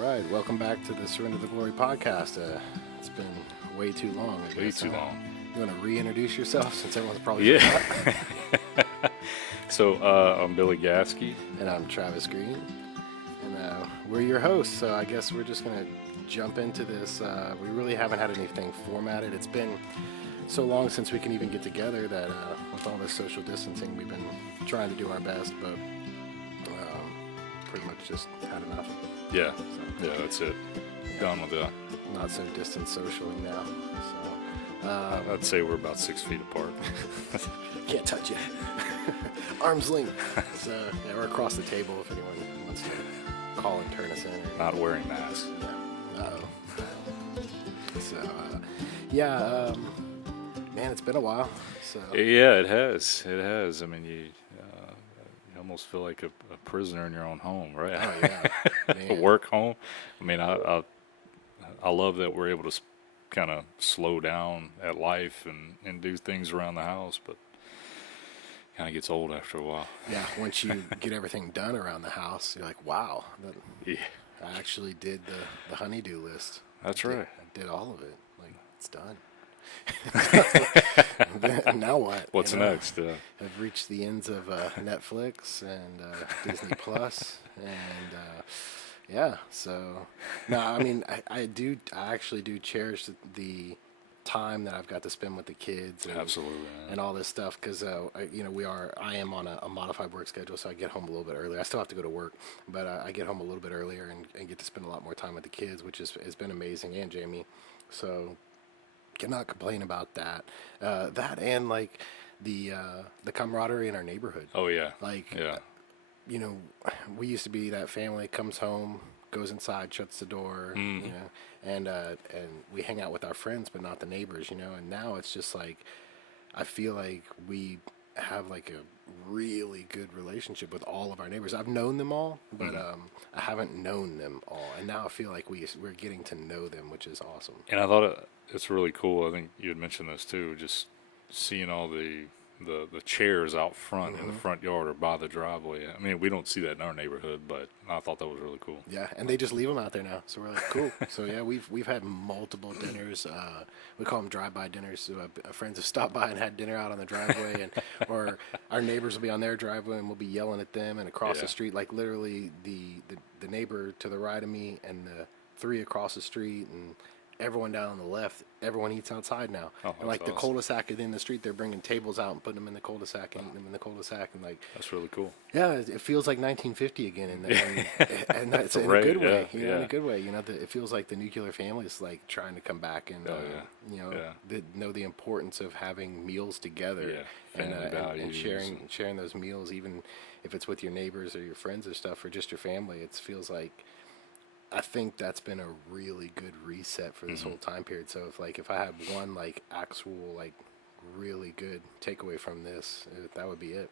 right, welcome back to the Surrender to Glory podcast. It's been way too long. I guess. Way too long. You want to reintroduce yourself since everyone's probably forgot? So I'm Billy Gasky. And I'm Travis Green. And we're your hosts, so I guess we're just going to jump into this. We really haven't had anything formatted. It's been so long since we can even get together that with all this social distancing, we've been trying to do our best, but pretty much just had enough. Yeah, that's it. Yeah. Done with that. Not so distant socially now. So I'd say we're about 6 feet apart. can't touch you. Arm's length. So yeah, we're across the table if anyone wants to call and turn us in. Or Not wearing masks. Man, it's been a while. So Yeah, it has. It has. I mean, you almost feel like a prisoner in your own home, right? Oh yeah, A work home. I mean, I love that we're able to kind of slow down at life and do things around the house, but kind of gets old after a while. Yeah, once you get everything done around the house, you're like, wow, Yeah, I actually did the honey-do list. that's right. I did all of it. Like, it's done. Now what? What's next? I've reached the ends of Netflix and Disney Plus, and yeah. So, no, I mean, I actually do cherish the time that I've got to spend with the kids. And, Absolutely. and all this stuff because I am on a modified work schedule, so I get home a little bit earlier. I still have to go to work, but I get home a little bit earlier and get to spend a lot more time with the kids, which has been amazing, and Jamie. So cannot complain about that. That and like the camaraderie in our neighborhood. Oh yeah. Like, yeah. We used to be that family comes home, goes inside, shuts the door, and we hang out with our friends, but not the neighbors, And now it's just like, I feel like we have like a really good relationship with all of our neighbors. I've known them all, but I haven't known them all, and now I feel like we're getting to know them, which is awesome. And I thought it's really cool. I think you had mentioned this too. Just seeing all the chairs out front in the front yard or by the driveway. I mean, we don't see that in our neighborhood, but I thought that was really cool. Yeah, and they just leave them out there now, so we're like, cool. So yeah, we've had multiple dinners. We call them drive-by dinners. So friends have stopped by and had dinner out on the driveway, or our neighbors will be on their driveway and we'll be yelling at them. And across the street, like literally the neighbor to the right of me and the three across the street and everyone down on the left, everyone eats outside now. Oh, and like awesome. the cul-de-sac in the street, they're bringing tables out and putting them in the cul-de-sac and eating them in the cul-de-sac, and like That's really cool. yeah, it feels like 1950 again, and that's in Right, a good way. yeah. In a good way. It feels like the nuclear family is like trying to come back and know the importance of having meals together and sharing those meals, even if it's with your neighbors or your friends or stuff, or just your family. It feels like. I think that's been a really good reset for this whole time period. So if I had one like actual like really good takeaway from this, that would be it.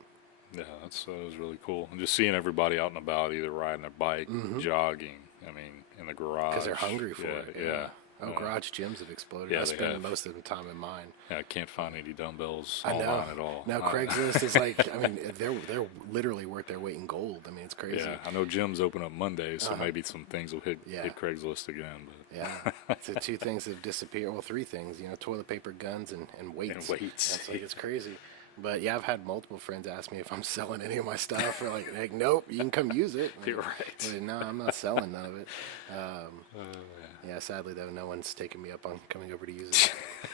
Yeah, that was really cool. And just seeing everybody out and about, either riding their bike, jogging. I mean, in the garage Because they're hungry for it. Yeah. Oh, garage gyms have exploded. Yeah, I they spend have. most of the time in mine. Yeah, I can't find any dumbbells I know. online at all. Now Craigslist is like, I mean, they're literally worth their weight in gold. I mean, it's crazy. Yeah, I know gyms open up Monday, so maybe some things will hit Craigslist again. But. Yeah, so two things have disappeared. Well, three things. Toilet paper, guns, and weights. And weights. That's like it's crazy. But yeah, I've had multiple friends ask me if I'm selling any of my stuff, or like nope, you can come use it. You're right. No, I'm not selling none of it. Yeah, sadly though, no one's taken me up on coming over to use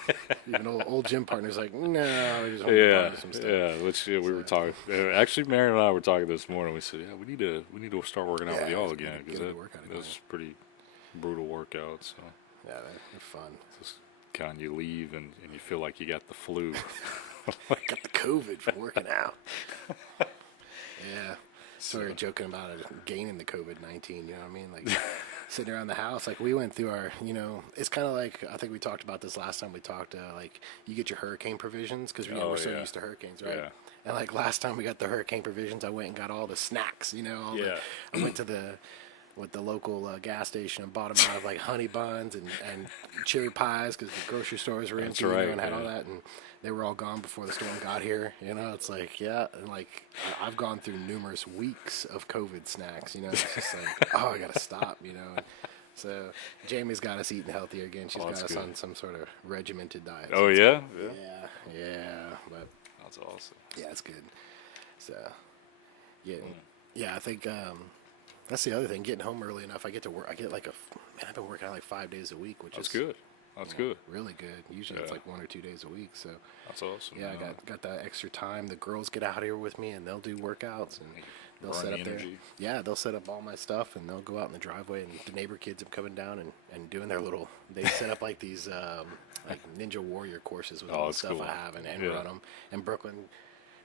it. Even old gym partners like, no, I just want to buy some stuff. Yeah, which we were talking. Actually, Mary and I were talking this morning. We said, yeah, we need to start working out with y'all again, because that was pretty brutal workout. So yeah, they're fun. Just kind of you leave and you feel like you got the flu. Got the COVID from working out. Yeah. So we were joking about it, gaining the COVID-19, you know what I mean? Like, sitting around the house, like, we went through our, it's kind of like, I think we talked about this last time we talked, like, you get your hurricane provisions, because we're so used to hurricanes, right? Yeah. And, like, last time we got the hurricane provisions, I went and got all the snacks, I went to the with the local gas station and bought them out of like honey buns and cherry pies because the grocery stores were empty, right, and had all that, and they were all gone before the storm got here. It's like, yeah, and like I've gone through numerous weeks of COVID snacks. It's just like, oh, I gotta stop. And so Jamie's got us eating healthier again. She's got us good. on some sort of regimented diet. Oh yeah, but that's awesome. Yeah, it's good. So yeah, I think that's the other thing. Getting home early enough, I get to work. I've been working out like 5 days a week, which is good. That's good. Really good. Usually it's like 1 or 2 days a week. So that's awesome. Yeah, I got that extra time. The girls get out here with me and they'll do workouts and they'll set up there. Yeah, they'll set up all my stuff and they'll go out in the driveway, and the neighbor kids are coming down and doing their little. They set up like these like Ninja Warrior courses with all the stuff I have and run them. And Brooklyn,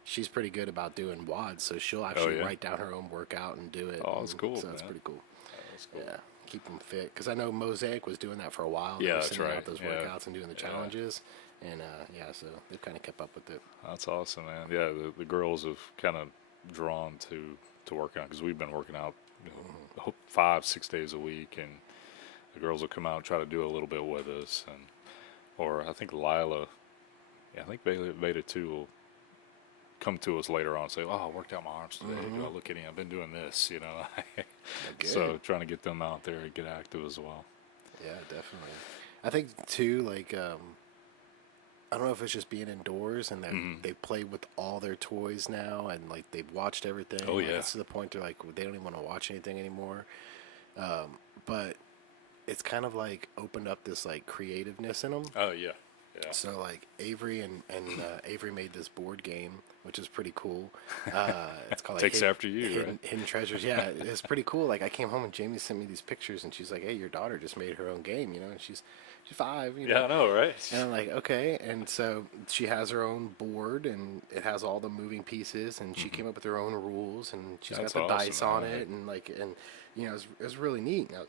she's pretty good about doing WODs, so she'll actually write down her own workout and do it. Oh, that's cool. So that's pretty cool. That's cool. Yeah, keep them fit. Because I know Mosaic was doing that for a while. Yeah, that's right. Out those workouts and doing the challenges. And so they've kind of kept up with it. That's awesome, man. Yeah, the girls have kind of drawn to work out because we've been working out 5-6 days a week, and the girls will come out and try to do a little bit with us. Or I think Lila, I think Beta 2 will come to us later on and say, "Oh, I worked out my arms today. Do I look at I've been doing this, So trying to get them out there and get active as well. Yeah, definitely. I think too, like I don't know if it's just being indoors and they play with all their toys now, and like they've watched everything. Oh yeah, it's to the point they're like they don't even want to watch anything anymore. But it's kind of like opened up this like creativeness in them. Oh yeah. Yeah. So like Avery and Avery made this board game, which is pretty cool. It's called Takes after you, right? Hidden Treasures. Yeah, it's pretty cool. Like I came home and Jamie sent me these pictures, and she's like, "Hey, your daughter just made her own game, and she's 5." Yeah, I know, right? And I'm like, okay. And so she has her own board, and it has all the moving pieces, and she came up with her own rules, and she's got the dice on it, and it's really neat. Now,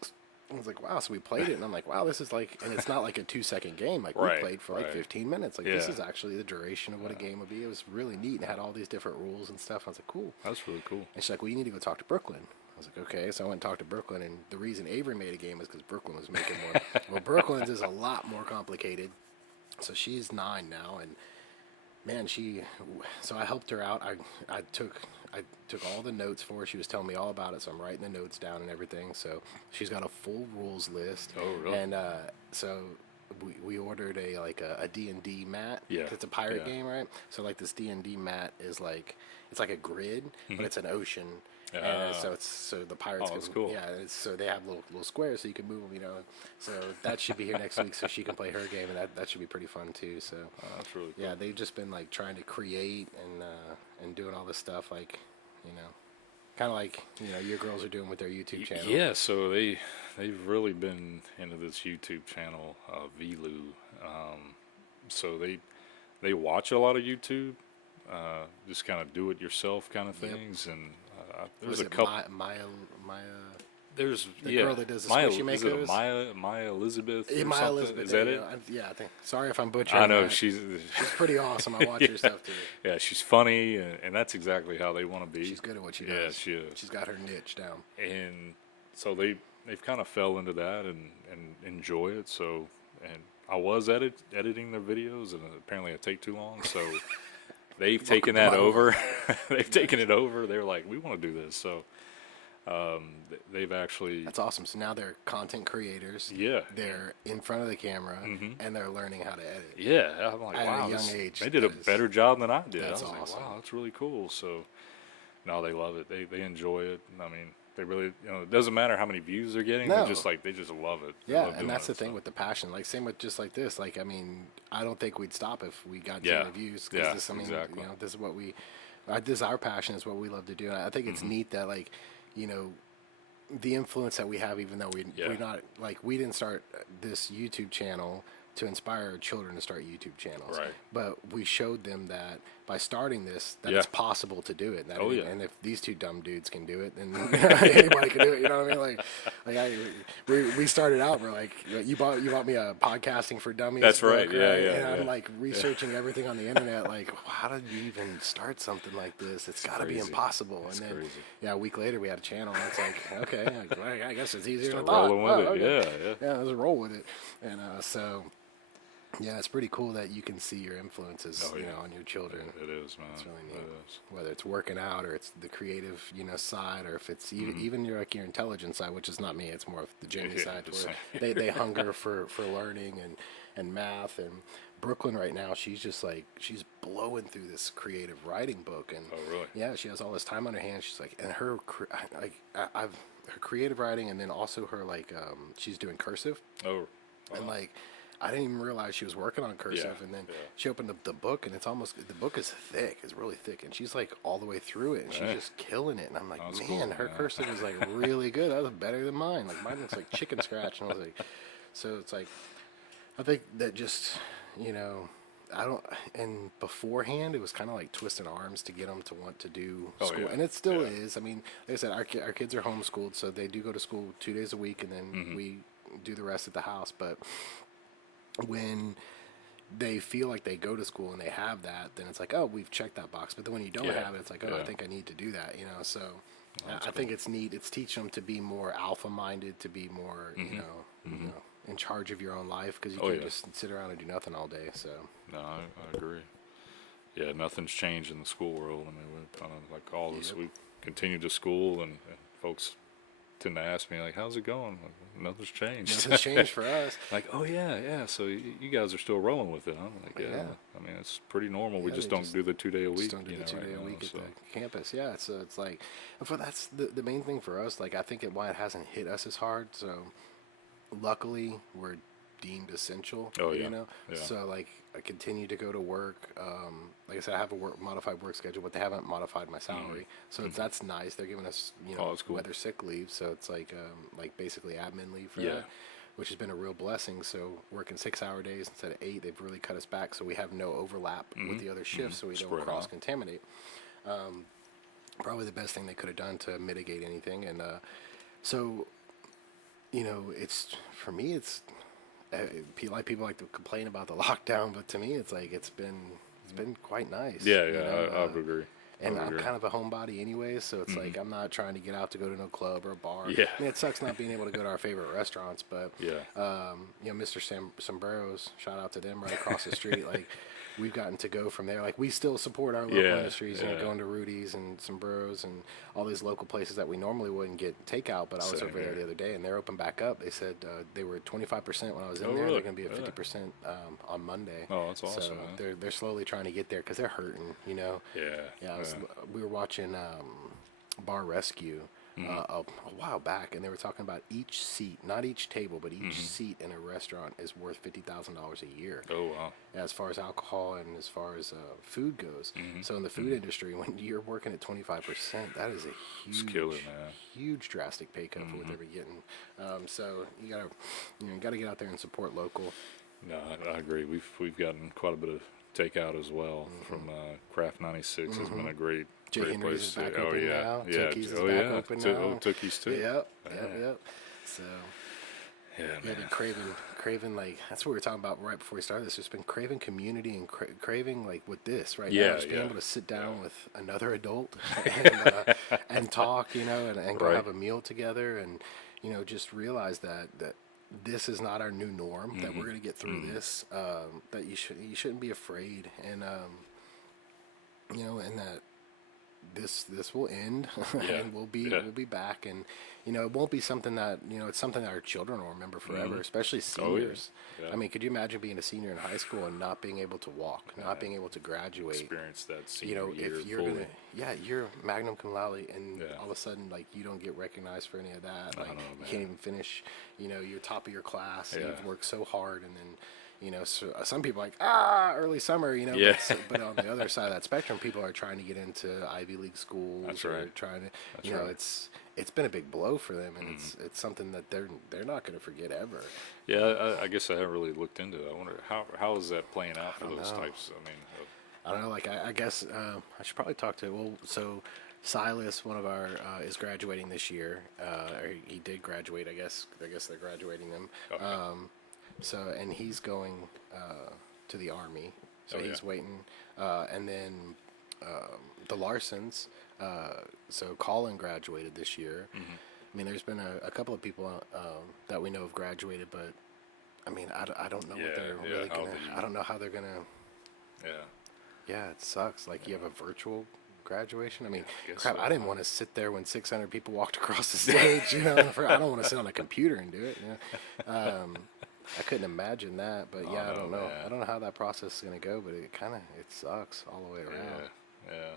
I was like, wow, so we played it, and I'm like, wow, this is like, and it's not like a 2-second game. Like, we played for like 15 minutes. Like, this is actually the duration of what a game would be. It was really neat and had all these different rules and stuff. I was like, cool. That's really cool. And she's like, well, you need to go talk to Brooklyn. I was like, okay. So I went and talked to Brooklyn, and the reason Avery made a game is because Brooklyn was making more. Well, Brooklyn's is a lot more complicated. So she's 9 now, and man, so I helped her out. I took all the notes for her. She was telling me all about it, so I'm writing the notes down and everything. So she's got a full rules list. Oh, really? And so we ordered a D&D mat. Yeah. It's a pirate game, right? So like this D&D mat is like, it's like a grid, but it's an ocean. And so the pirates that's cool. Yeah, so they have little squares so you can move them, So that should be here next week, so she can play her game, and that should be pretty fun too. So that's really cool. Yeah, they've just been like trying to create and doing all this stuff, like kind of like your girls are doing with their YouTube channel. Yeah, so they've really been into this YouTube channel, VLU. So they watch a lot of YouTube, just kind of do it yourself kind of things, and there's a couple. There's the girl that does the squishy makers. Is it Maya Elizabeth? Yeah, Maya Elizabeth. Is that it? I think. Sorry if I'm butchering. I know that. she's pretty awesome. I watch her stuff too. Yeah, she's funny, and that's exactly how they want to be. She's good at what she does. Yeah, she is. She's got her niche down. And so they've kind of fell into that and enjoy it. So, and I was editing their videos, and apparently I take too long. So they've taken that over. They've taken it over. They're like, we want to do this. So they've actually. That's awesome. So now they're content creators. Yeah. They're in front of the camera, and they're learning how to edit. Yeah. I'm like, wow. At a young age. They did a better job than I did. That's I was awesome. like, wow, that's really cool. So, no, they love it. They enjoy it. I mean, they really, it doesn't matter how many views they're getting. No. They just love it. Yeah, and that's the thing with the passion. Like, same with just like this. Like, I mean, I don't think we'd stop if we got 2 views. Yeah, this, exactly. This is what this is our passion. Is what we love to do. And I think it's neat that, like, the influence that we have, even though we're not, like, we didn't start this YouTube channel to inspire our children to start YouTube channels. Right. But we showed them that by starting this, that it's possible to do it. That and if these two dumb dudes can do it, then anybody can do it. You know what I mean? We started out. We're like, you bought me a podcasting for dummies. That's book, right. Yeah. And I'm like researching everything on the internet. Like, how did you even start something like this? It's got to be impossible. And then, a week later we had a channel. And it's like, okay, I guess it's easier than I thought. Rolling with it. Okay. Yeah, let's roll with it. And so. Yeah, it's pretty cool that you can see your influences, on your children. It is, man. It's really neat. It is. Whether it's working out or it's the creative, side, or if it's even your intelligence side, which is not me. It's more of the Jamie side, where they hunger for learning and math. And Brooklyn right now, she's just like she's blowing through this creative writing book. And really? Yeah, she has all this time on her hands. She's like, and her her creative writing, and then also her she's doing cursive. Oh. And I didn't even realize she was working on cursive, and then she opened up the book, and the book is thick, it's really thick, and she's all the way through it, and she's just killing it, and I'm like, man, her cursive is really good. That was better than mine. Mine looks like chicken scratch, and I was like, so it's I think that just, I don't, and beforehand it was kind of like twisting arms to get them to want to do school, and it still is. I mean, like I said, our kids are homeschooled, so they do go to school 2 days a week, and then we do the rest at the house, but when they feel like they go to school and they have that, then it's like, oh, we've checked that box. But then when you don't have it, it's like, oh, I think I need to do that, So I think it's neat. It's teaching them to be more alpha-minded, to be more, in charge of your own life, because you can't just sit around and do nothing all day. So no, I agree. Yeah, nothing's changed in the school world. I mean, we're kind of like all this. We continue to school, and folks tend to ask me how's it going? Nothing's changed. Nothing's changed for us. Oh yeah. So you guys are still rolling with it, huh? Yeah. I mean, it's pretty normal. We just don't do the 2 day a week. Just don't do the 2 day a week at the campus. Yeah. So it's that's the main thing for us. I think why it hasn't hit us as hard. So luckily we're deemed essential. So I continue to go to work. Like I said, I have a modified work schedule, but they haven't modified my salary, so that's nice. They're giving us cool. weather sick leave, so it's basically admin leave for that, which has been a real blessing. So working 6-hour days instead of 8, they've really cut us back, so we have no overlap with the other shifts, so we don't cross contaminate. Probably the best thing they could have done to mitigate anything, and so it's for me it's. People like to complain about the lockdown, but to me, it's been quite nice. I would agree. And I'm kind of a homebody anyway, so it's I'm not trying to get out to go to no club or bar. Yeah. I mean, it sucks not being able to go to our favorite restaurants, but Mr. Sombreros, shout out to them right across the street. We've gotten to go from there. We still support our local industries, going to Rudy's and Sombreros and all these local places that we normally wouldn't get takeout. But I was over there the other day, and they're open back up. They said they were 25% when I was in there. Really? They're going to be at 50% on Monday. Oh, that's awesome. So they're slowly trying to get there because they're hurting, we were watching Bar Rescue a while back, and they were talking about each seat, not each table, but each seat in a restaurant is worth $50,000 a year. Oh, wow. As far as alcohol and as far as food goes. So in the food industry, when you're working at 25%, that is a huge drastic pay cut for what they were getting. So you gotta get out there and support local. No, I agree. We've gotten quite a bit of takeout as well from Craft 96 has been a great Henry's is back open now. Yeah. Tookies is back open now. Tookies too. Yep. So man. Craving that's what we were talking about right before we started this. Just been craving community and craving with this right now. Just being able to sit down with another adult and talk, and go have a meal together, and just realize that this is not our new norm. That we're going to get through this. That you shouldn't be afraid, and and that this will end, and we'll be back, and it won't be something that it's something that our children will remember forever, especially seniors. I mean, could you imagine being a senior in high school and not being able to walk, not being able to graduate, experience that senior year if you're fully. You're magna cum laude, and all of a sudden you don't get recognized for any of that. You can't even finish, your top of your class, and you've worked so hard, and then So some people are like, early summer, but on the other side of that spectrum, people are trying to get into Ivy League schools. That's or right. trying to, That's right. it's been a big blow for them, and it's something that they're not going to forget ever. Yeah, I guess I haven't really looked into it. I wonder how is that playing out for those types? I mean, I don't know. Like, I guess I should probably talk to. Well, so Silas, one of our, is graduating this year. Or he did graduate. I guess they're graduating him. Okay. And he's going to the Army. So he's waiting. And then the Larsons. So Colin graduated this year. I mean, there's been a couple of people that we know have graduated, but I mean, I don't know what they're really gonna. I don't know how they're gonna. Yeah, it sucks. Like, you have a virtual graduation. I mean, crap, so. I didn't want to sit there when 600 people walked across the stage. I don't want to sit on a computer and do it. I couldn't imagine that, but I don't know. Man. I don't know how that process is going to go, but it sucks all the way around. Yeah.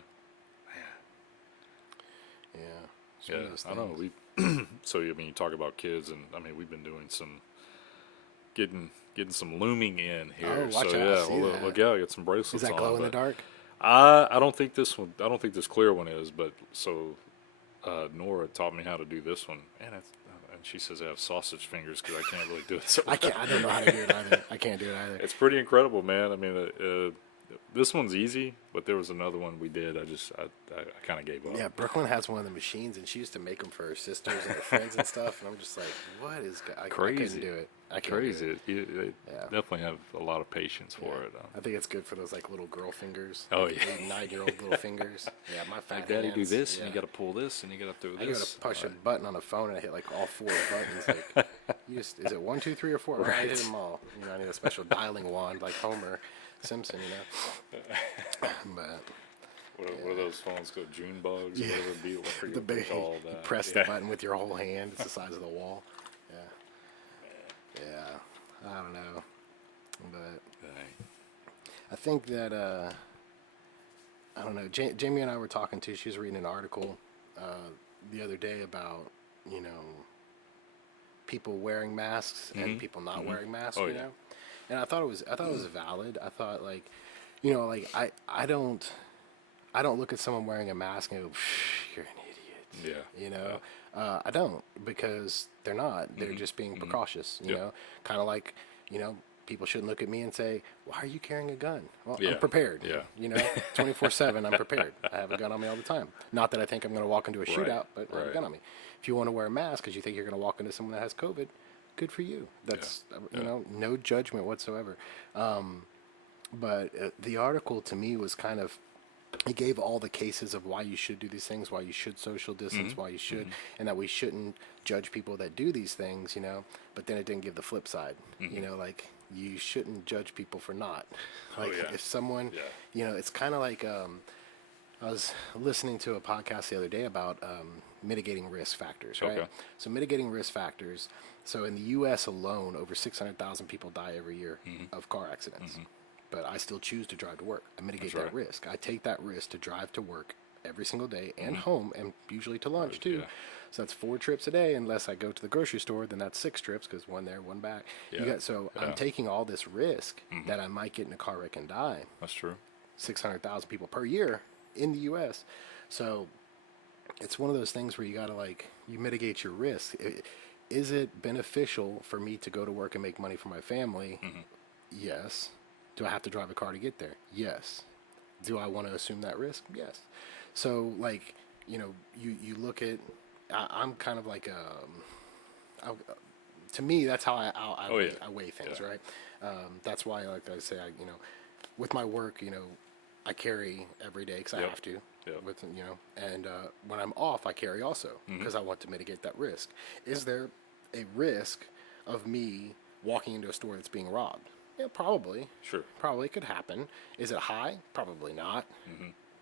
I don't know. So I mean, you talk about kids, and I mean, we've been doing some getting some looming in here. Oh, watch so out. Look out, I got some bracelets on. Is that glow in the dark? I don't think this one. I don't think this clear one is. But so Nora taught me how to do this one, and she says I have sausage fingers because I can't really do it. So I can't. I don't know how to do it either. I can't do it either. It's pretty incredible, man. I mean, this one's easy, but there was another one we did. I kind of gave up. Yeah, Brooklyn has one of the machines, and she used to make them for her sisters and her friends and stuff. And I'm just like, what is crazy? I couldn't do it. Crazy. They definitely have a lot of patience for it. I think it's good for those like little girl fingers. Oh, like 8 and 9-year-old little fingers. Yeah, my fat like, Daddy, hands, do this, and you got to pull this, and you got to do this. I got to push a button on a phone, and I hit like all 4 buttons. Like, is it 1, 2, 3, or 4? Right. I hit them all. I need a special dialing wand like Homer Simpson. But. What are those phones called? June bugs? Yeah. Whatever it be. I forget what they're called. You press the button with your whole hand. It's the size of the wall. Yeah. I don't know. But I think that, I don't know. Jamie and I were talking too. She was reading an article the other day about, people wearing masks and people not wearing masks, And I thought it was valid. I thought, like, I don't look at someone wearing a mask and go, you're an idiot. Yeah. I don't, because they're not. They're just being precautious, you know. Kind of like, people shouldn't look at me and say, why are you carrying a gun? Well, I'm prepared. Yeah. 24/7, I'm prepared. I have a gun on me all the time. Not that I think I'm going to walk into a shootout, but I have a gun on me. If you want to wear a mask because you think you're going to walk into someone that has COVID, good for you. That's, no judgment whatsoever. But the article to me was kind of, it gave all the cases of why you should do these things, why you should social distance, why you should, and that we shouldn't judge people that do these things, but then it didn't give the flip side, like, you shouldn't judge people for not. Like, if someone, it's kind of like, I was listening to a podcast the other day about mitigating risk factors, right? Okay. So mitigating risk factors, so in the U.S. alone, over 600,000 people die every year of car accidents. But I still choose to drive to work. I mitigate that risk. I take that risk to drive to work every single day and home, and usually to lunch too. Yeah. So that's 4 trips a day. Unless I go to the grocery store, then that's 6 trips because 1 there, 1 back. Yeah. I'm taking all this risk that I might get in a car wreck and die. That's true. 600,000 people per year in the U.S. So it's one of those things where you got to, like, you mitigate your risk. Is it beneficial for me to go to work and make money for my family? Yes. Do I have to drive a car to get there? Yes. Do I want to assume that risk? Yes. So, like, you look at, I'm kind of like, to me, that's how I weigh things, right? That's why, like I say, with my work, I carry every day because I have to. With, and when I'm off, I carry also because I want to mitigate that risk. Is there a risk of me walking into a store that's being robbed? Yeah, probably. Sure. Probably could happen. Is it high? Probably not.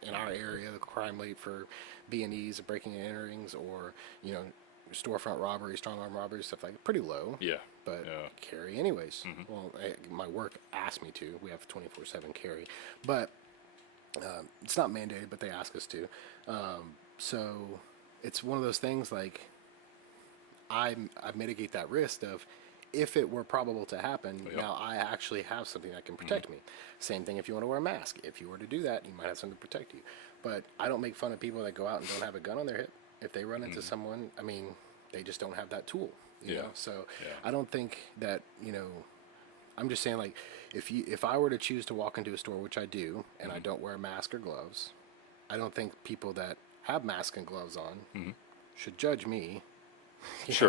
In our area, the crime rate for B&Es, breaking and enterings, or, storefront robbery, strong arm robbery, stuff like that, pretty low. Yeah. But carry anyways. Well, my work asked me to. We have 24/7 carry. But it's not mandated, but they ask us to. So it's one of those things, like, I mitigate that risk of, if it were probable to happen, now I actually have something that can protect me. Same thing if you want to wear a mask. If you were to do that, you might have something to protect you. But I don't make fun of people that go out and don't have a gun on their hip. If they run into someone, I mean, they just don't have that tool, you know? So I don't think that, you know, I'm just saying, like, if I were to choose to walk into a store, which I do, and I don't wear a mask or gloves, I don't think people that have masks and gloves on should judge me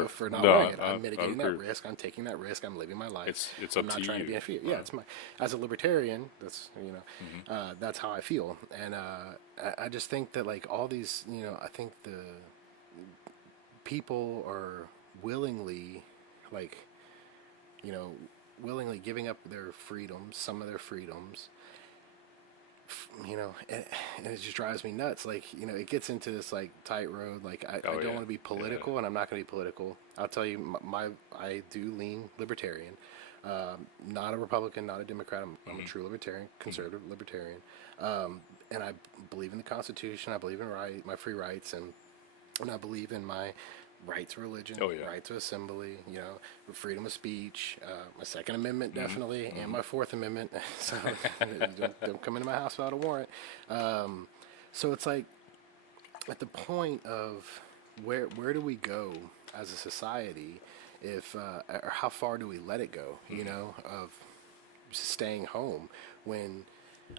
for not wearing it. I'm mitigating that risk. I'm taking that risk. I'm living my life. It's I'm up not to trying you. to be a fear. Yeah, it's my, as a libertarian, that's, you know, that's how I feel. And I just think that, like, all these, you know, I think the people are willingly, like, you know, willingly giving up their freedoms, some of their freedoms, you know, and it just drives me nuts. Like, you know, it gets into this, like, tight road. Like, I don't want to be political, and I'm not going to be political. I'll tell you, I do lean libertarian. Not a Republican, not a Democrat. I'm a true libertarian, conservative libertarian. And I believe in the Constitution. I believe in my free rights, and I believe in my right to religion, right to assembly, you know, freedom of speech, my Second Amendment definitely, and my Fourth Amendment. So don't come into my house without a warrant. So it's like, at the point of where do we go as a society, if or how far do we let it go, you know, of staying home when,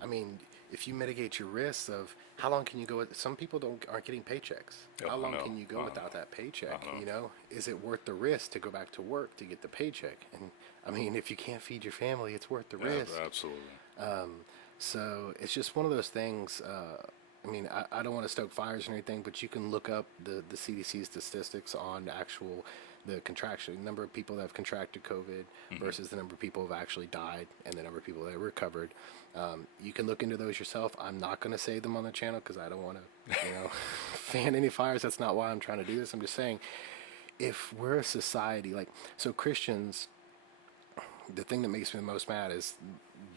I mean, if you mitigate your risks of how long can you go with, some people aren't getting paychecks. How long can you go without that paycheck? You know, is it worth the risk to go back to work to get the paycheck? And I mean, if you can't feed your family, it's worth the risk. Absolutely. So it's just one of those things. I mean, I don't want to stoke fires or anything, but you can look up the CDC statistics on the contraction, number of people that have contracted COVID versus the number of people who have actually died and the number of people that have recovered. You can look into those yourself. I'm not going to say them on the channel because I don't want to, you know, fan any fires. That's not why I'm trying to do this. I'm just saying, if we're a society, like, so Christians, the thing that makes me the most mad is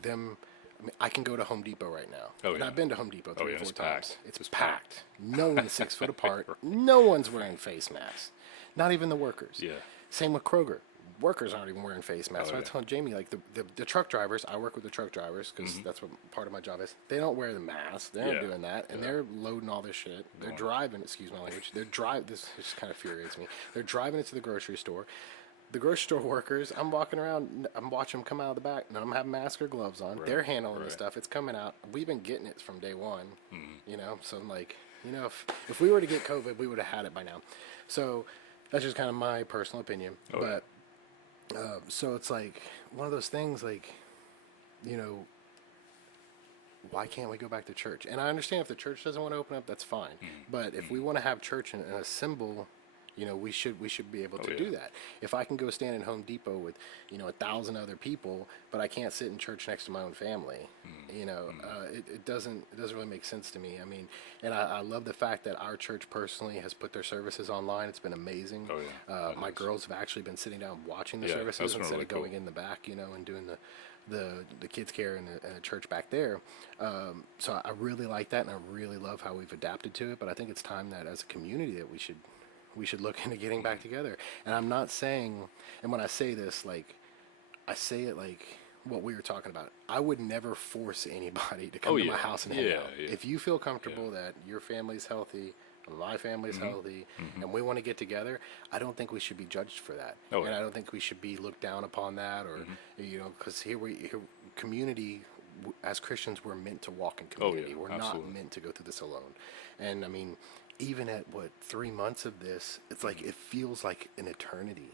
them. I mean, I can go to Home Depot right now. And I've been to Home Depot 3 or 4 times. It's packed. No one's 6 foot apart. No one's wearing face masks. Not even the workers. Yeah. Same with Kroger. Workers aren't even wearing face masks. So I told Jamie, like, the truck drivers, I work with the truck drivers because that's what part of my job is. They don't wear the mask. They're not doing that. And they're loading all this shit. They're driving, excuse my language, this just kind of infuriates me. They're driving it to the grocery store. The grocery store workers, I'm walking around, I'm watching them come out of the back. None of them have masks or gloves on. They're handling the stuff. It's coming out. We've been getting it from day one, you know. So I'm like, you know, if we were to get COVID, we would have had it by now. So that's just kind of my personal opinion. But so it's like one of those things, like, you know, why can't we go back to church? And I understand if the church doesn't want to open up, that's fine. But if we want to have church and assemble, you know, we should be able to do that. If I can go stand in Home Depot with, you know, 1,000 other people, but I can't sit in church next to my own family, you know, it doesn't really make sense to me. I mean, and I love the fact that our church personally has put their services online. It's been amazing. My girls have actually been sitting down watching the services instead of going in the back, you know, and doing the kids care and the church back there. So I really like that, and I really love how we've adapted to it. But I think it's time that as a community that we should look into getting back together. And I'm not saying, and when I say this, like, I say it like what we were talking about. I would never force anybody to come to my house and hang out. If you feel comfortable that your family's healthy, my family's healthy, and we want to get together, I don't think we should be judged for that. And I don't think we should be looked down upon that, or, you know, because community, as Christians, we're meant to walk in community. We're not meant to go through this alone. And I mean, even at 3 months of this, it's like it feels like an eternity.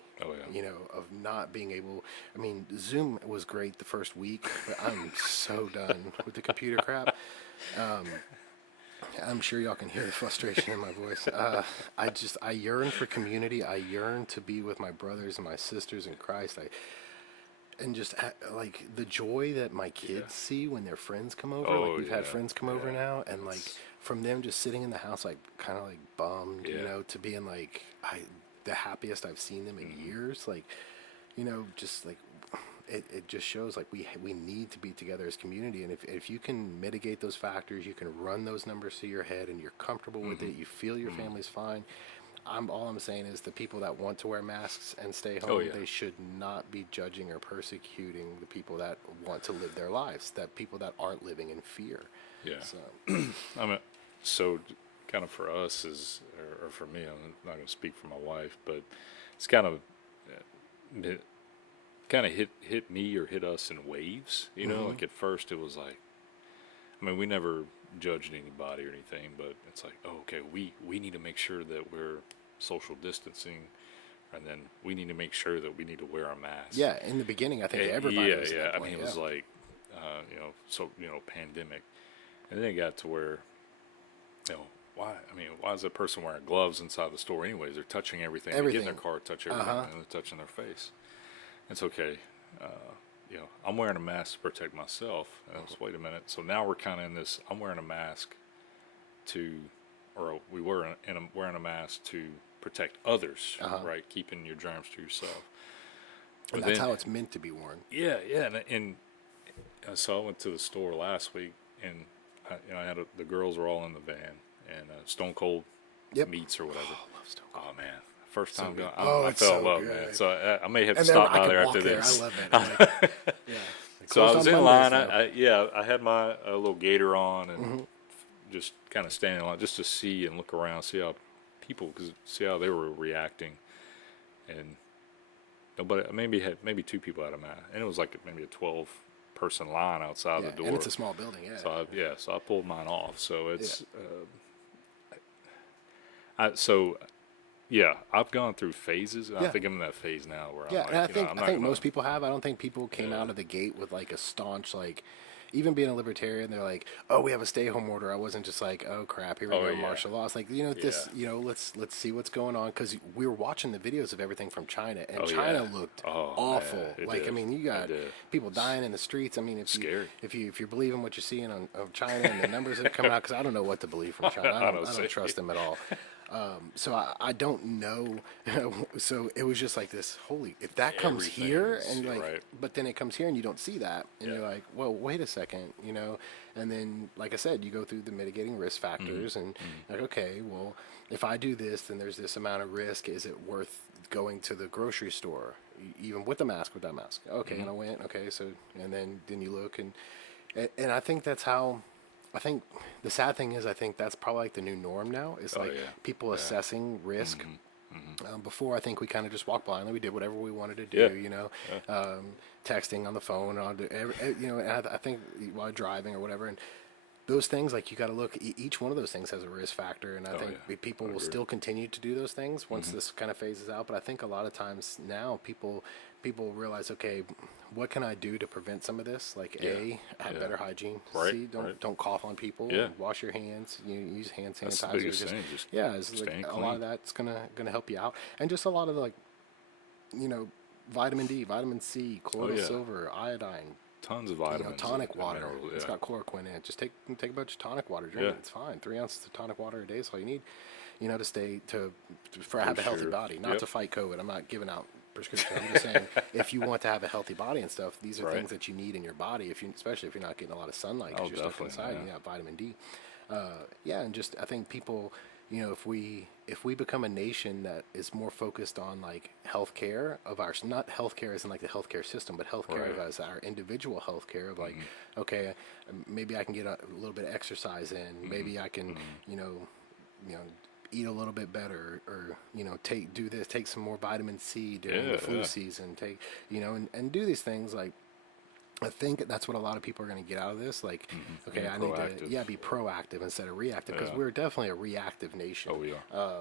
You know, of not being able. I mean, Zoom was great the first week, but I'm so done with the computer crap. I'm sure y'all can hear the frustration in my voice. I yearn for community. I yearn to be with my brothers and my sisters in Christ. And just like the joy that my kids see when their friends come over. Like we've had friends come over now, and like from them just sitting in the house, like kind of like bummed, you know, to being like the happiest I've seen them in years. Like, you know, just like it just shows like we need to be together as community. And if you can mitigate those factors, you can run those numbers through your head, and you're comfortable with it. You feel your family's fine. all I'm saying is the people that want to wear masks and stay home, they should not be judging or persecuting the people that want to live their lives, that people that aren't living in fear. Yeah. So, I mean, so kind of for us is, or for me, I'm not going to speak for my wife, but it's kind of hit me or hit us in waves. You know, like at first it was like, I mean, we never judged anybody or anything, but it's like, oh, okay, we need to make sure that we're social distancing, and then we need to make sure that we need to wear our masks. Yeah, in the beginning, I think everybody was at that point. I mean, it was like, pandemic, and then it got to where, why is that person wearing gloves inside the store anyways? They're touching everything. They get in their car, touch everything, and they're touching their face. It's okay. I'm wearing a mask to protect myself. And I was, wait a minute. So now we're kind of in this, I'm wearing a mask wearing a mask to protect others, right? Keeping your germs to yourself. And that's how it's meant to be worn. Yeah. And so I went to the store last week, and I had the girls were all in the van, and Stone Cold Meats or whatever. Oh, I love Stone Cold. Oh, man. First time going, I fell in love, man. So I may have to stop by there after this. I love it. So I was in line. I had my little gator on and just kind of standing in line just to see and look around, see how they were reacting. And nobody, maybe two people had a mask, and it was like maybe a 12-person line outside the door. And it's a small building, yeah. So I pulled mine off. So it's I've gone through phases, and I think I'm in that phase now where I'm like, and I think most people have. I don't think people came out of the gate with like a staunch, like, even being a libertarian, they're like, oh, we have a stay-home order. I wasn't just like, oh crap, here we go, martial law. It's like, let's see what's going on, because we were watching the videos of everything from China, and China looked awful. I mean, you got people dying in the streets. I mean, if you're believing what you're seeing of China and the numbers that are coming out, because I don't know what to believe from China. I don't trust them at all. So I don't know. So it was just like this, if that comes here, and but then it comes here and you don't see that, and you're like, well, wait a second, and then, like I said, you go through the mitigating risk factors, and like, okay, well, if I do this, then there's this amount of risk. Is it worth going to the grocery store, even with the mask, without mask? Okay, and I went, okay, so, and then you look, and I think that's how. I think the sad thing is, I think that's probably like the new norm now. Is people assessing risk. Before, I think we kind of just walked blindly. We did whatever we wanted to do, texting on the phone, and I think while driving or whatever. And those things, like, you got to look. Each one of those things has a risk factor, and I think people will still continue to do those things once this kind of phases out. But I think a lot of times now people realize, okay, what can I do to prevent some of this? Like, have better hygiene. C, don't cough on people. Wash your hands. Use hand sanitizer. That's the biggest thing. It's like a lot of that's gonna help you out, and just a lot of vitamin D, vitamin C, colloidal silver, iodine. Tons of vitamins. Tonic water. It's got chloroquine in it. Just take a bunch of tonic water. Drink it. It's fine. 3 ounces of tonic water a day is all you need. To have a healthy body, not to fight COVID. I'm not giving out prescription. I'm just saying, if you want to have a healthy body and stuff, these are things that you need in your body. Especially if you're not getting a lot of sunlight, because you're stuck inside, you have vitamin D. And just, I think people, if we become a nation that is more focused on like healthcare of ours, not healthcare as in like the healthcare system, but healthcare as our individual healthcare of like, okay, maybe I can get a little bit of exercise in, maybe I can, eat a little bit better, or take some more vitamin C during the flu season, and do these things. Like, I think that's what a lot of people are going to get out of this. Like, okay, I need to be proactive instead of reactive, because we're definitely a reactive nation. We are.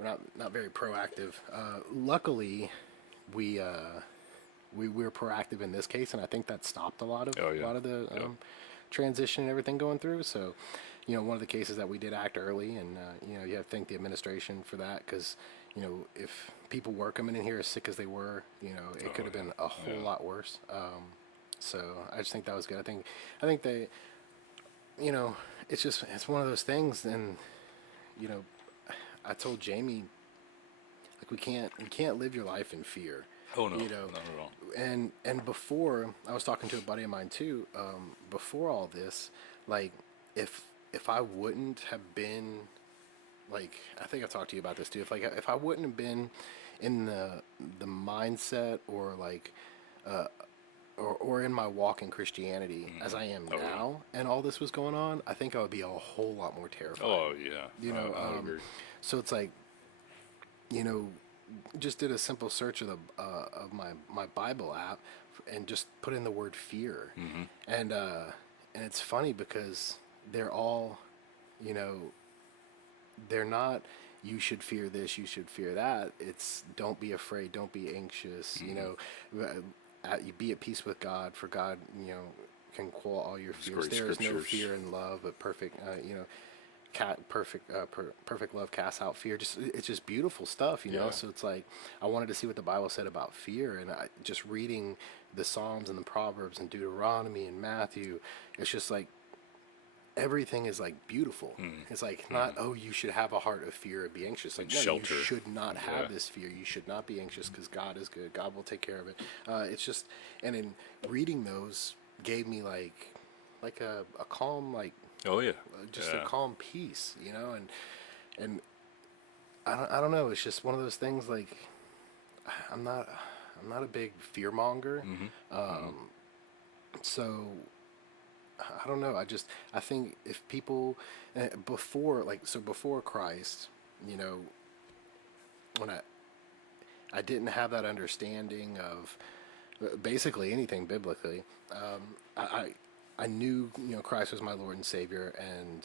We're not very proactive. Luckily, we're proactive in this case, and I think that stopped a lot of the transition and everything going through. So, one of the cases that we did act early, and you have to thank the administration for that, because if people were coming in here as sick as they were, it could have been a whole lot worse. So I just think that was good. I think they, it's one of those things. And I told Jamie, like, you can't live your life in fear. Oh no, not at all. And before, I was talking to a buddy of mine too. Before all this, like, if I wouldn't have been like I think I've talked to you about this too. If I wouldn't have been in the mindset or like or in my walk in Christianity as I am now, and all this was going on, I think I would be a whole lot more terrified. Oh yeah, I agree. So it's like, just did a simple search of the of my Bible app and just put in the word fear, and it's funny because they're all, they're not. You should fear this. You should fear that. It's don't be afraid. Don't be anxious. You be at peace with God. For God, can quell all your fears. There is no fear in love, but perfect. Perfect love casts out fear. It's just beautiful stuff, So it's like I wanted to see what the Bible said about fear, and just reading the Psalms and the Proverbs and Deuteronomy and Matthew. It's just like everything is like beautiful. It's like not you should have a heart of fear or be anxious. Like no, shelter. You should not have this fear. You should not be anxious because God is good. God will take care of it. It's just, and in reading those gave me like a calm a calm peace, and I don't know. It's just one of those things. Like I'm not a big fear monger. So I don't know. I think if people before Christ, when I didn't have that understanding of basically anything biblically, I knew Christ was my Lord and Savior, and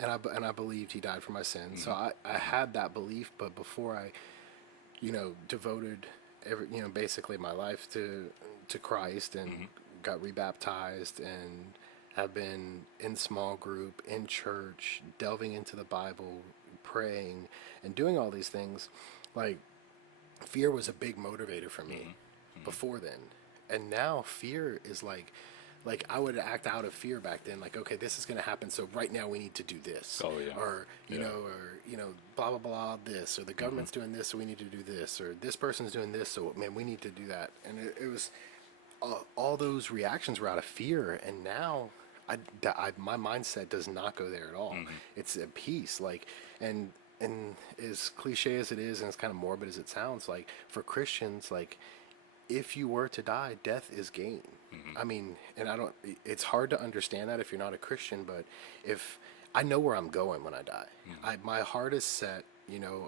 I believed He died for my sins. So I had that belief, but before I devoted basically my life to Christ and got rebaptized and have been in small group, in church, delving into the Bible, praying, and doing all these things, like fear was a big motivator for me before then. And now fear is like I would act out of fear back then, like, okay, this is going to happen, so right now we need to do this. Or, blah, blah, blah, this, or the government's doing this, so we need to do this, or this person's doing this, so, man, we need to do that. And it was, all those reactions were out of fear, and now my mindset does not go there at all. It's at peace, like, and as cliche as it is, and as kind of morbid as it sounds, like, for Christians, like, if you were to die, death is gain. I mean, and it's hard to understand that if you're not a Christian, but if I know where I'm going when I die, my heart is set,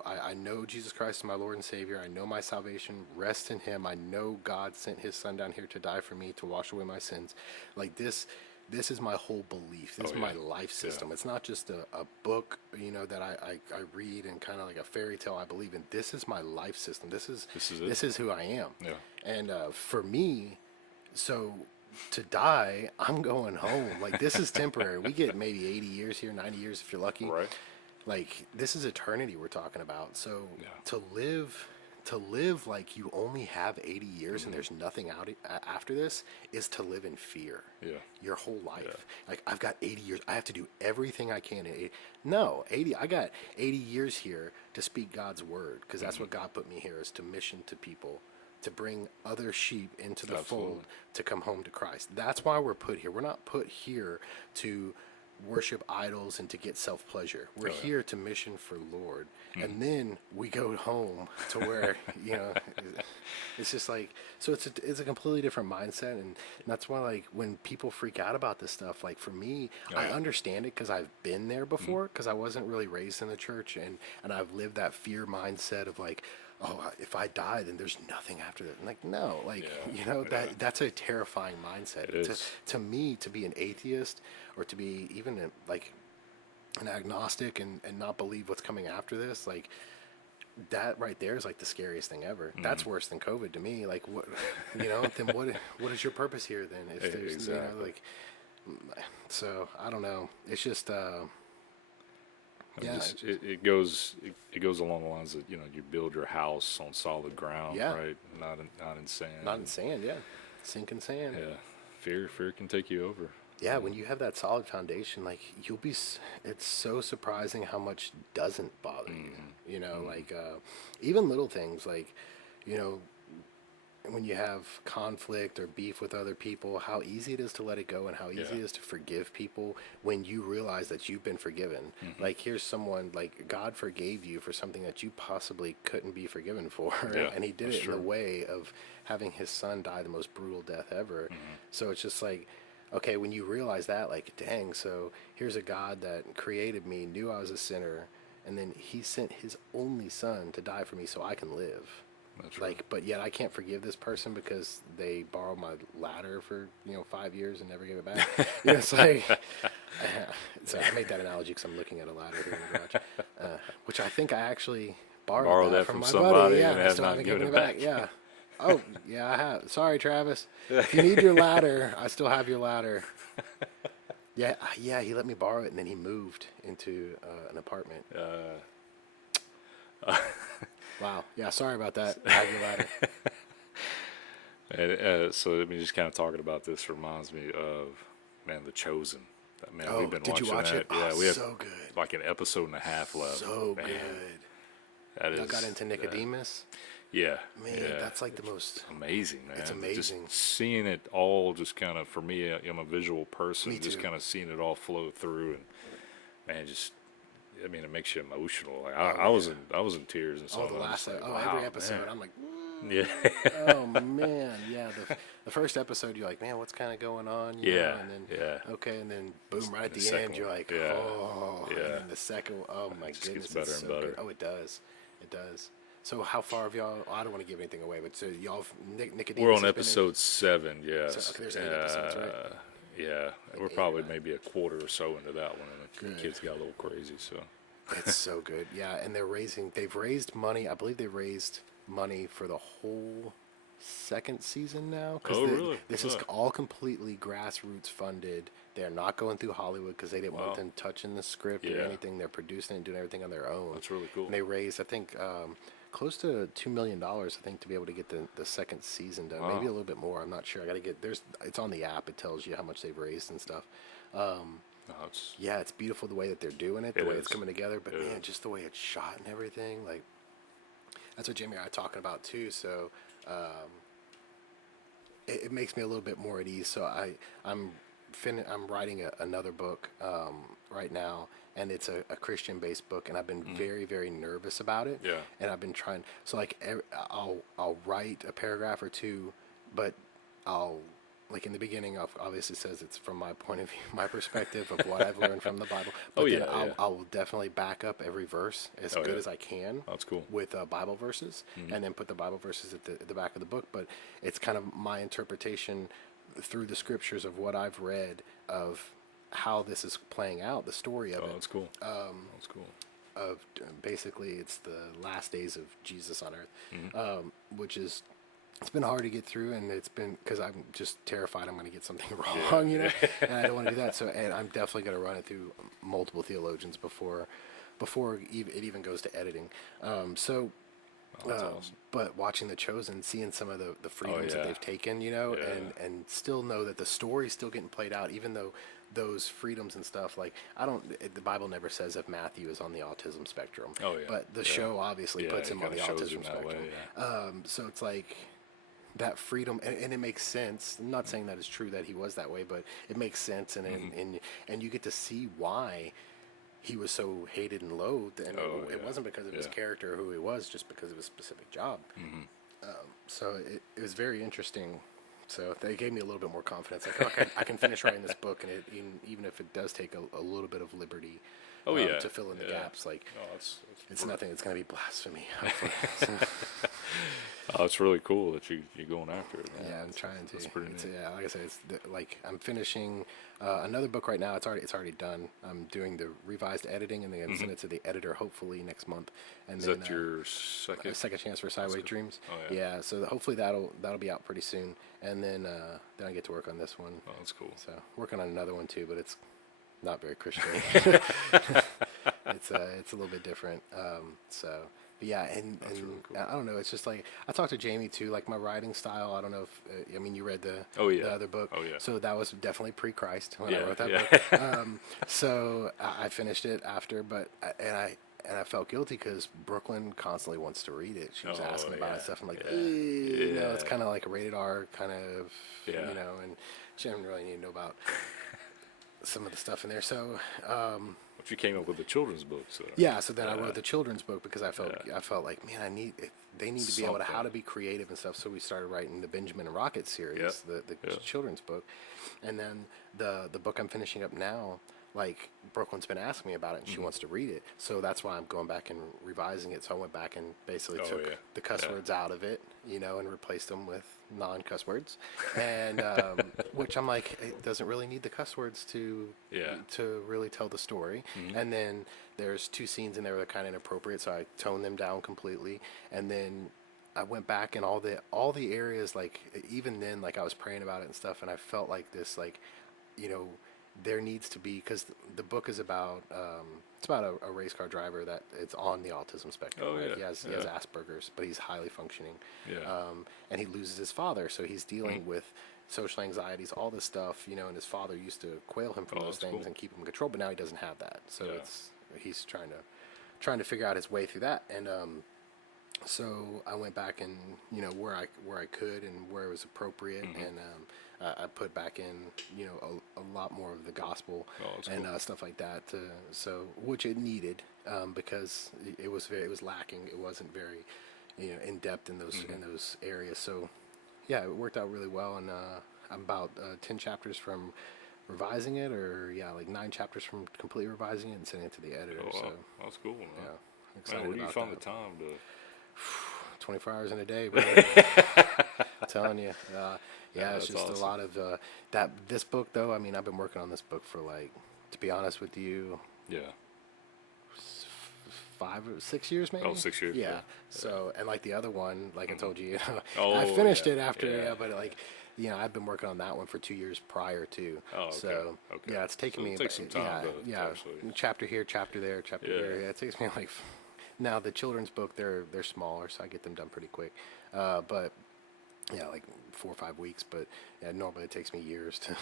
I know Jesus Christ is my Lord and Savior. I know my salvation rests in Him. I know God sent His Son down here to die for me, to wash away my sins. Like this is my whole belief. This is my life system. It's not just a book, that I read and kind of like a fairy tale I believe in. This is my life system. This is who I am. And for me, so to die, I'm going home. Like this is temporary. We get maybe 80 years here, 90 years if you're lucky. Right. Like this is eternity we're talking about. So to live like you only have 80 years and there's nothing out after this is to live in fear. Your whole life. Like I've got 80 years. I have to do everything I can. I got 80 years here to speak God's word, because that's what God put me here, is to mission to people, to bring other sheep into the fold, to come home to Christ. That's why we're put here. We're not put here to worship idols and to get self-pleasure. We're here to mission for Lord. And then we go home to where, it's just like, so it's a completely different mindset. And that's why, like, when people freak out about this stuff, like for me, I understand it because I've been there before, because I wasn't really raised in the church, and I've lived that fear mindset of like, oh, if I die, then there's nothing after that. And like, no, like, that's a terrifying mindset. To me, to be an atheist, or to be even like an agnostic and not believe what's coming after this, like that right there is like the scariest thing ever. That's worse than COVID to me. Like what, then what is your purpose here then? If there's, so I don't know. It's just, it goes along the lines that you build your house on solid ground, right? Not in sand. Not in sand, sinking sand. Fear can take you over. When you have that solid foundation, like it's so surprising how much doesn't bother you. Like even little things, like when you have conflict or beef with other people, how easy it is to let it go and how easy it is to forgive people when you realize that you've been forgiven. Like, here's someone, like, God forgave you for something that you possibly couldn't be forgiven for. And he did it in a way of having his son die the most brutal death ever. So it's just like, okay, when you realize that, like, dang, so here's a God that created me, knew I was a sinner, and then he sent his only son to die for me so I can live. That's like, but yet I can't forgive this person because they borrowed my ladder for 5 years and never gave it back. It's like, so I made that analogy because I'm looking at a ladder here in the garage, which I think I actually borrowed that from my somebody, buddy. Yeah, I still haven't given it back. Yeah. Oh, yeah, I have. Sorry, Travis. If you need your ladder, I still have your ladder. Yeah, he let me borrow it, and then he moved into an apartment. Wow. Yeah, sorry about that. I have your ladder. So I mean, just kind of talking about this reminds me of, man, The Chosen. Man, we've been did watching you watch that. it? Yeah, we have so good. like an episode and a half left. So man, good. That I got into Nicodemus. Yeah. Man, that's like the most amazing, man. It's amazing. Just seeing it all, just kind of, for me, I'm a visual person. Me just too. kind of seeing it all flow through, and man, just, I mean, it makes you emotional. Like I was in tears and stuff. The last like, every episode, man. I'm like, yeah. oh man, yeah. The first episode, you're like, man, what's kind of going on? You know? And then okay, and then boom, right at the end, you're like, oh, and then the second, oh my goodness, gets better it's and so better. good. Oh, it does. So how far have y'all? I don't want to give anything away, but so y'all, Nicodemus. We're on episode 7. Yes. So, okay, there's 8 episodes, right? Yeah, like we're probably maybe a quarter or so into that one, and the kids got a little crazy. So it's so good, yeah. And they've raised money. I believe they raised money for the whole second season now. Really? This is all completely grassroots funded. They're not going through Hollywood because they didn't want them touching the script or anything. They're producing it and doing everything on their own. That's really cool. And they raised, I think, close to $2 million, I think, to be able to get the second season done. Maybe a little bit more. I'm not sure. I got to get it's on the app. It tells you how much they've raised and stuff. It's beautiful the way that they're doing it, the way it's coming together. But man, just the way it's shot and everything, like that's what Jamie and I are talking about too. So it makes me a little bit more at ease. So I'm writing another book right now, and it's a Christian-based book, and I've been very, very nervous about it. Yeah. And I've been trying. So like, I'll write a paragraph or two, but I'll, like, in the beginning, obviously says it's from my point of view, my perspective of what I've learned from the Bible. But I'll definitely back up every verse as good as I can. That's cool. With Bible verses, and then put the Bible verses at the back of the book. But it's kind of my interpretation through the scriptures of what I've read of how this is playing out, the story of it. That's cool. That's cool. Of basically, it's the last days of Jesus on earth, which is, it's been hard to get through, and it's been because I'm just terrified I'm going to get something wrong, and I don't want to do that. So, and I'm definitely going to run it through multiple theologians before it even goes to editing. Awesome. But watching The Chosen, seeing some of the freedoms that they've taken, and still know that the story's still getting played out, even though those freedoms and stuff, like, the Bible never says if Matthew is on the autism spectrum. But the show obviously puts him on the autism spectrum. So it's like that freedom, and it makes sense. I'm not saying that it's true that he was that way, but it makes sense, and you get to see why he was so hated and loathed, and it wasn't because of his character or who he was, just because of his specific job. So it was very interesting. So they gave me a little bit more confidence. Like, okay, I can finish writing this book, and even if it does take a little bit of liberty to fill in the gaps, like it's nothing. It's going to be blasphemy. It's really cool that you're going after it, man. Yeah, I'm trying to. That's pretty neat. Like I said, like I'm finishing another book right now. It's already done. I'm doing the revised editing, and then I'm send it to the editor hopefully next month. And Is then, that your second chance for Sideways Dreams? Oh, yeah. So hopefully that'll be out pretty soon, and then I get to work on this one. Oh, that's cool. So working on another one too, but it's not very Christian. It's a little bit different. But yeah, and really cool. I don't know. It's just like I talked to Jamie too. Like my writing style, I don't know if you read the other book. Oh yeah. So that was definitely pre-Christ when I wrote that book. So I finished it after, but and I felt guilty because Brooklyn constantly wants to read it. She was asking about it and stuff. I'm like, it's kind of like a rated R kind of, and she didn't really need to know about some of the stuff in there. So, but you came up with the children's book. So so then I wrote the children's book because I felt like, man, they need to be able to how to be creative and stuff. So we started writing the Benjamin and Rocket series, the children's book, and then the book I'm finishing up now. Like, Brooklyn's been asking me about it, and she wants to read it. So that's why I'm going back and revising it. So I went back and basically took the cuss words out of it, and replaced them with non-cuss words. And which I'm like, it doesn't really need the cuss words to really tell the story. And then there's 2 scenes in there that are kind of inappropriate, so I toned them down completely. And then I went back and all the areas, like, even then, like, I was praying about it and stuff, and I felt like this, like, there needs to be, because the book is about it's about a race car driver that it's on the autism spectrum. He has Asperger's, but he's highly functioning. And he loses his father, so he's dealing with social anxieties, all this stuff, and his father used to quail him from those things and keep him in control, but now he doesn't have that. So he's trying to figure out his way through that. And so I went back and where I could and where it was appropriate, and I put back in a lot more of the gospel and stuff like that. So which it needed because it was lacking. It wasn't very in depth in those areas. So it worked out really well, and I'm about 10 chapters from revising it, or like 9 chapters from completely revising it and sending it to the editor. So that's cool, man. Yeah, I'm excited where do you about find that. the time to 24 hours in a day, bro. I'm telling you. It's just awesome. A lot of this book, though. I mean, I've been working on this book for, like, to be honest with you, 5 or 6 years, maybe. 6 years. Yeah. So, and like the other one, like I told you, I finished it after. But like, I've been working on that one for 2 years prior to. So it's taken me. It takes some time. Chapter here, chapter there, chapter here. Yeah, it takes me like. Now the children's book, they're smaller, so I get them done pretty quick. But like 4 or 5 weeks. But normally it takes me years to.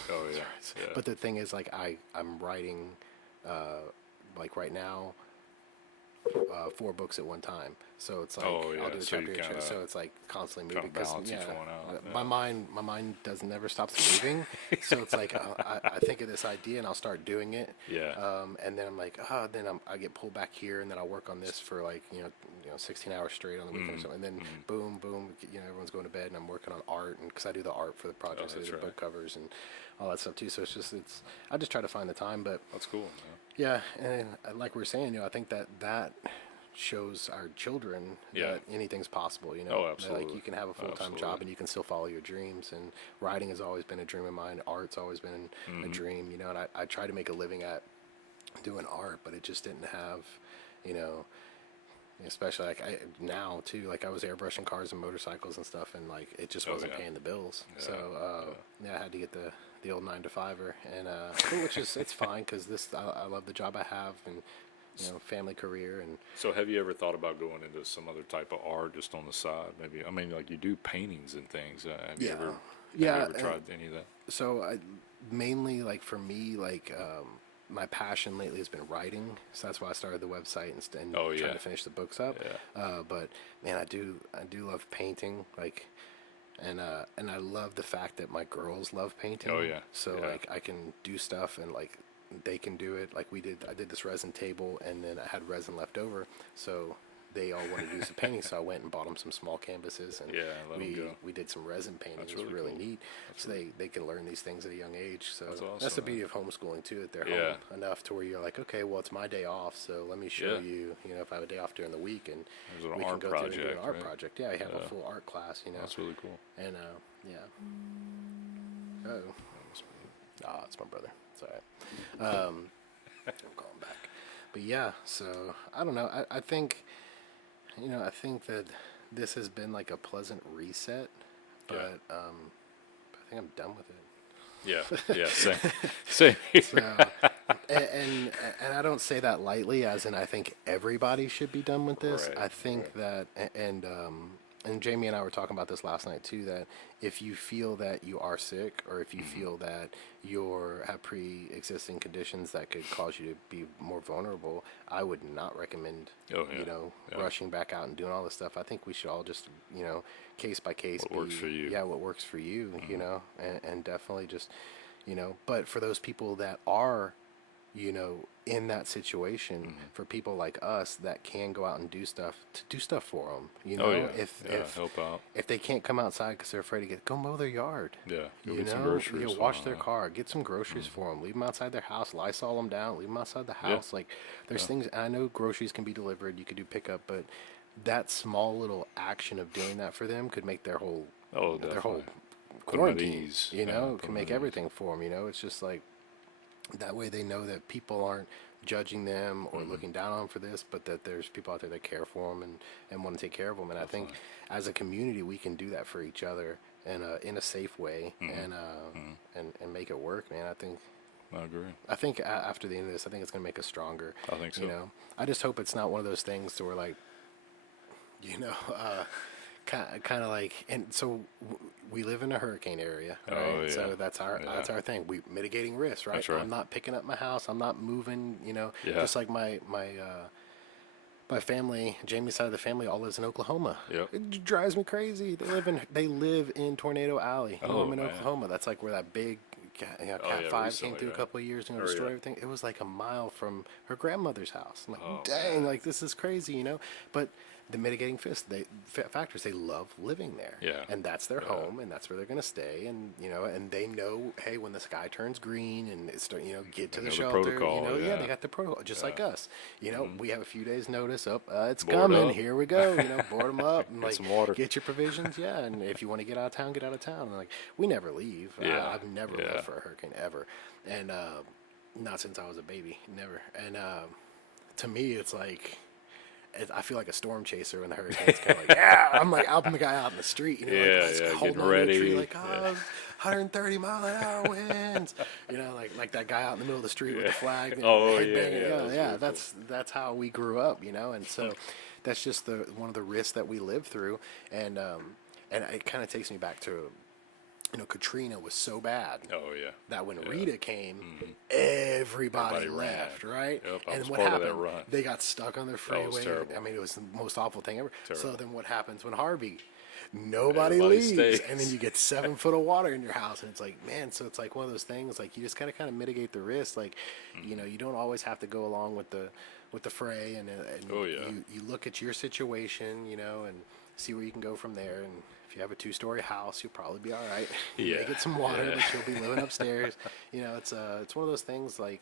But the thing is, like, I'm writing, like right now, 4 books at one time. So it's like I'll do a chapter here, so it's like constantly moving. Because my mind doesn't never stops moving. So it's like I think of this idea and I'll start doing it. And then I'm like, then I get pulled back here, and then I'll work on this for like 16 hours straight on the weekend or something. And then boom, everyone's going to bed, and I'm working on art, and because I do the art for the projects, I do the book covers and all that stuff too. So I just try to find the time. But that's cool. Yeah, and like we were saying, I think that shows our children that anything's possible. Absolutely. That, like, you can have a full-time job and you can still follow your dreams. And writing has always been a dream of mine. Art's always been a dream. And I try to make a living at doing art, but it just didn't have, especially like now too. Like, I was airbrushing cars and motorcycles and stuff, and like it just wasn't paying the bills. So I had to get the old 9-to-5er, and which is it's fine because I love the job I have, and family career. And so have you ever thought about going into some other type of art just on the side? Maybe, I mean, like, you do paintings and things. Have you ever tried any of that? So mainly, like, for me, like, my passion lately has been writing, so that's why I started the website and trying to finish the books up. But man, I do love painting, like, and I love the fact that my girls love painting. So like, I can do stuff, and like they can do it. Like, I did this resin table, and then I had resin left over, so they all wanted to do some painting, so I went and bought them some small canvases, and we did some resin painting. It was really neat. So they can learn these things at a young age. So that's the beauty of homeschooling too, that they're home enough to where you're like, okay, well, it's my day off, so let me show you, if I have a day off during the week, and we can go through and do an art project. I have a full art class, That's really cool. And it's my brother. It's all right. I'm calling back. But so I don't know. I think, I think that this has been like a pleasant reset, but I think I'm done with it. Same. So, and I don't say that lightly, as in I think everybody should be done with this. Right, I think that, and And Jamie and I were talking about this last night too, that if you feel that you are sick, or if you feel that have pre-existing conditions that could cause you to be more vulnerable, I would not recommend, rushing back out and doing all this stuff. I think we should all just, case by case. What works for you. Yeah, what works for you, and definitely just, but for those people that are, in that situation, for people like us that can go out and do stuff, to do stuff for them, if help out. If they can't come outside because they're afraid to go mow their yard, get some groceries, wash their car, get some groceries for them, leave them outside their house, Lysol them down, leave them outside the house. Like, there's things. I know groceries can be delivered, you could do pickup, but that small little action of doing that for them could make their whole quarantine, can make everything for them. It's just like, that way they know that people aren't judging them or looking down on them for this, but that there's people out there that care for them and want to take care of them. And I think as a community, we can do that for each other in a safe way and make it work, man. I agree. I think after the end of this, I think it's going to make us stronger. I think so. I just hope it's not one of those things to where, like, kind of like, and so we live in a hurricane area, right? So that's our thing. We mitigating risks, right? That's right. I'm not picking up my house. I'm not moving. Just like my family, Jamie's side of the family, all lives in Oklahoma. It drives me crazy. They live in Tornado Alley, Norman, Oklahoma. That's like where that big Cat 5 came through a couple of years and destroyed everything. It was like a mile from her grandmother's house. I'm like, dang, like, this is crazy, But the mitigating factors, they love living there, and that's their home, and that's where they're going to stay, and and they know, hey, when the sky turns green and it's get to the shelter, they got the protocol, just like us. We have a few days notice. It's board coming. Up. Here we go. Board them up and get some water. Get your provisions. And if you want to get out of town, get out of town. And like, we never leave. I've never left for a hurricane ever, and not since I was a baby, never. And to me, it's like, I feel like a storm chaser when the hurricane's kind of like, I'm like, I'm the guy out in the street, holding on to the tree, like, 130 mile an hour winds, like that guy out in the middle of the street with the flag, that's how we grew up, and so that's just one of the risks that we live through, and it kind of takes me back to, Katrina was so bad. That when Rita came, everybody left, right? And what happened? They got stuck on their freeway. I mean, it was the most awful thing ever. Terrible. So then what happens when Harvey? Nobody leaves, stays. And then you get 7 foot of water in your house, and it's like, man. So it's like one of those things. Like, you just gotta kind of mitigate the risk. Like, you don't always have to go along with the fray, and you look at your situation, and see where you can go from there. And if you have a 2-story house, you'll probably be all right. You may get some water, but you'll be living upstairs. It's one of those things, like,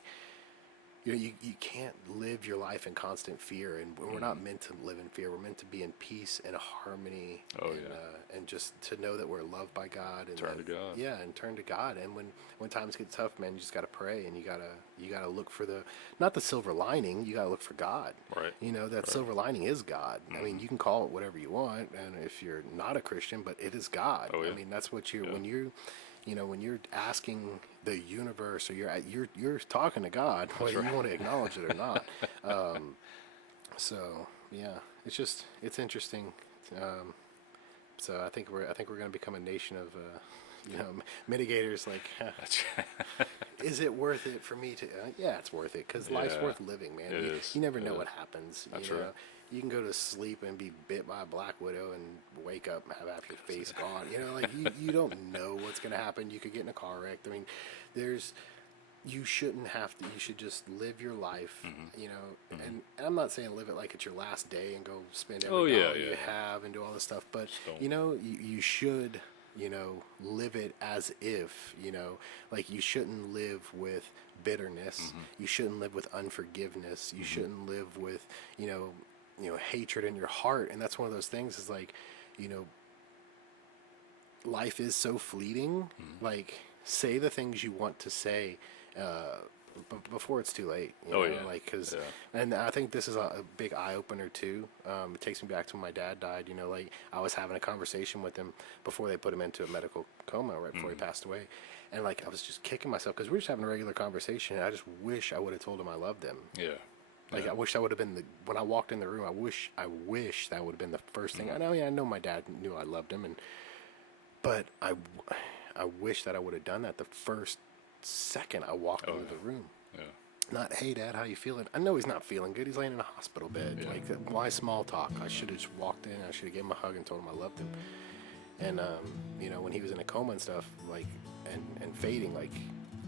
you can't live your life in constant fear, and we're not meant to live in fear. We're meant to be in peace and harmony, and just to know that we're loved by God, and turn to God. And turn to God. And when times get tough, man, you just got to pray, and you gotta look for not the silver lining. You got to look for God. Right. That silver lining is God. I mean, you can call it whatever you want, and if you're not a Christian, but it is God. I mean, that's what when you're asking the universe, or you're talking to God, whether you want to acknowledge it or not. So yeah, it's interesting. So I think we're going to become a nation of mitigators. Like, is it worth it for me to? Yeah, it's worth it, because life's worth living, man. You never know what happens. That's right. You can go to sleep and be bit by a black widow and wake up and have half your face gone. Like, you don't know what's going to happen. You could get in a car wreck. I mean, you shouldn't have to. You should just live your life, and I'm not saying live it like it's your last day and go spend every dollar you have and do all this stuff, but you should, live it as if, like, you shouldn't live with bitterness. You shouldn't live with unforgiveness. You shouldn't live with, hatred in your heart. And that's one of those things, is like, life is so fleeting. Like, say the things you want to say before it's too late. And I think this is a big eye opener too. It takes me back to when my dad died. Like, I was having a conversation with him before they put him into a medical coma right before he passed away, and like, I was just kicking myself because we were just having a regular conversation, and I just wish I would have told him I loved him. Like, I wish that would have been when I walked in the room, I wish that would have been the first thing. I know my dad knew I loved him, but I wish that I would have done that the first second I walked into the room. Yeah. Not, hey, Dad, how you feeling? I know he's not feeling good. He's laying in a hospital bed. Yeah. Like, why small talk? I should have just walked in. I should have given him a hug and told him I loved him. And, when he was in a coma and stuff, like, and fading, like,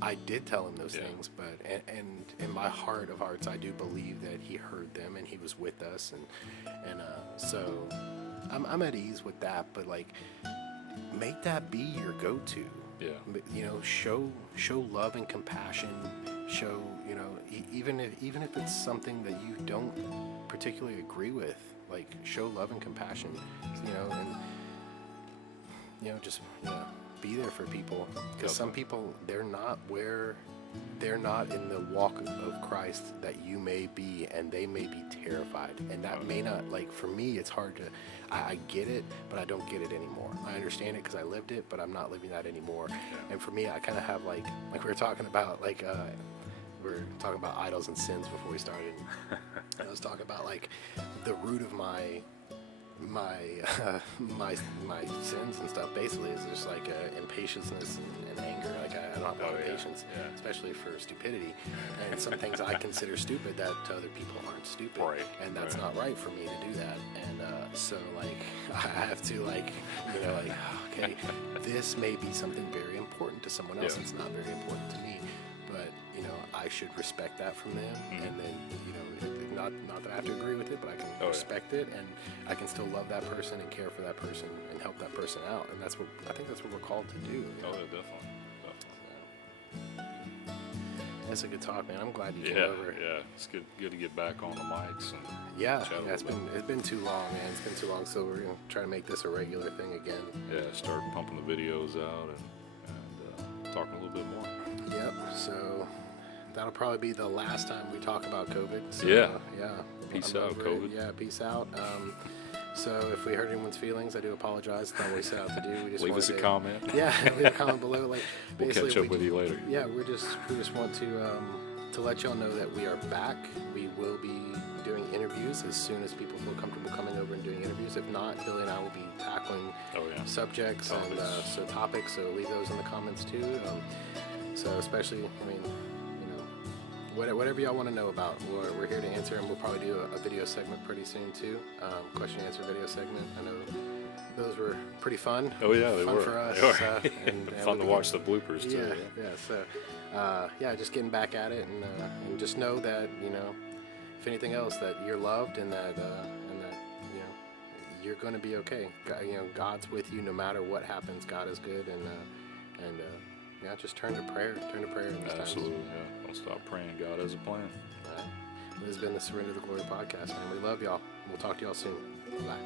I did tell him those things, but and in my heart of hearts, I do believe that he heard them and he was with us, and so I'm at ease with that. But like, make that be your go-to. Yeah. Show love and compassion. Show even if it's something that you don't particularly agree with, like show love and compassion. And just be there for people, because some people they're not in the walk of Christ that you may be, and they may be terrified, and that may not, like, for me it's hard to I get it, but I don't get it anymore. I understand it because I lived it, but I'm not living that anymore. And for me, I kind of have like we were talking about idols and sins before we started. I was talking about like the root of my sins and stuff basically is just like impatience and anger. Like I don't have a lot of patience, especially for stupidity, and some things I consider stupid that to other people aren't stupid, and that's not right for me to do that. And so like I have to okay, this may be something very important to someone else. It's not very important to me, but I should respect that from them, and then not that I have to agree with it, but I can respect it, and I can still love that person and care for that person and help that person out, and I think that's what we're called to do. Definitely. That's a good talk, man. I'm glad you came over. Yeah, it's good to get back on the mics and it's been too long, man. It's been too long, so we're gonna try to make this a regular thing again. Yeah, start pumping the videos out and talking a little bit more. Yep. So that'll probably be the last time we talk about COVID. So, Peace out, COVID. Yeah, peace out. So if we hurt anyone's feelings, I do apologize. It's not what we set out to do. We just leave us a comment. Yeah, leave a comment below. Like, we'll catch up with you later. Yeah, we just want to let y'all know that we are back. We will be doing interviews as soon as people feel comfortable coming over and doing interviews. If not, Billy and I will be tackling subjects and topics. So leave those in the comments too. So especially, whatever y'all want to know about, we're here to answer, and we'll probably do a video segment pretty soon too. Question and answer video segment. I know those were pretty fun. Oh yeah, they fun were for us. They were. And fun to watch the bloopers too. So just getting back at it, and just know that if anything else, that you're loved, and that you're going to be okay. God's with you no matter what happens. God is good, and just turn to prayer. Absolutely, Don't stop praying. God has a plan. All right. This has been the Surrender the Glory podcast, man. We love y'all. We'll talk to y'all soon. Bye.